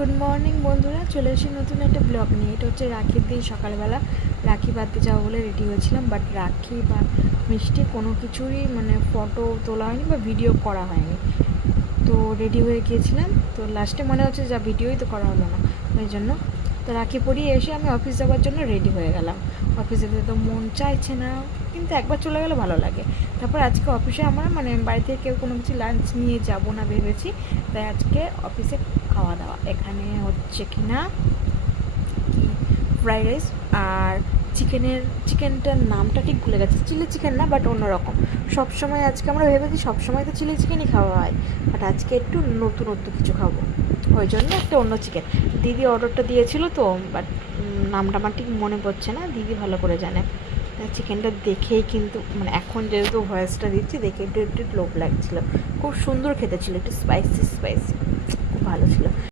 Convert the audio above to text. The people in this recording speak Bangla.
গুড মর্নিং বন্ধুরা, চলে এসে নতুন একটা ব্লগ নিয়ে। এটা হচ্ছে রাখির দিন সকালবেলা রাখি বাঁধতে যাবো বলে রেডি হয়েছিলাম, বাট রাখি বা মিষ্টি কোনো কিছুরই ফটো তোলা হয়নি বা ভিডিও করা হয়নি। তো রেডি হয়ে গিয়েছিলাম, তো লাস্টে মনে হচ্ছে যা ভিডিওই তো করা হলো না, ওই জন্য তো রাখি পরিয়ে এসে আমি অফিস যাওয়ার জন্য রেডি হয়ে গেলাম। অফিসে যেতে তো মন চাইছে না, কিন্তু একবার চলে গেলে ভালো লাগে। তারপর আজকে অফিসে আমার বাড়ি থেকে কেউ কোনো কিছু লাঞ্চ নিয়ে যাব না ভেবেছি, তাই আজকে অফিসে খাওয়া দাওয়া এখানে হচ্ছে কি না কি ফ্রাইড রাইস আর চিকেনটার নামটা ঠিক ভুলে গেছে, চিলি চিকেন না বাট অন্যরকম। সবসময় আজকে আমরা ভেবেছি সবসময় তো চিলি চিকেনই খাওয়া হয়, বাট আজকে একটু নতুনত্ব কিছু খাবো, ওই জন্য একটা অন্য চিকেন। দিদি অর্ডারটা দিয়েছিল তো, বাট নামটা আমার ঠিক মনে পড়ছে না, দিদি ভালো করে জানে। চিকেনটা দেখেই কিন্তু এখন যেহেতু ভয়েসটা দিচ্ছি দেখে একটু একটু লোভ লাগছিলো। খুব সুন্দর খেতে ছিল, একটু স্পাইসি খুব ভালো ছিল।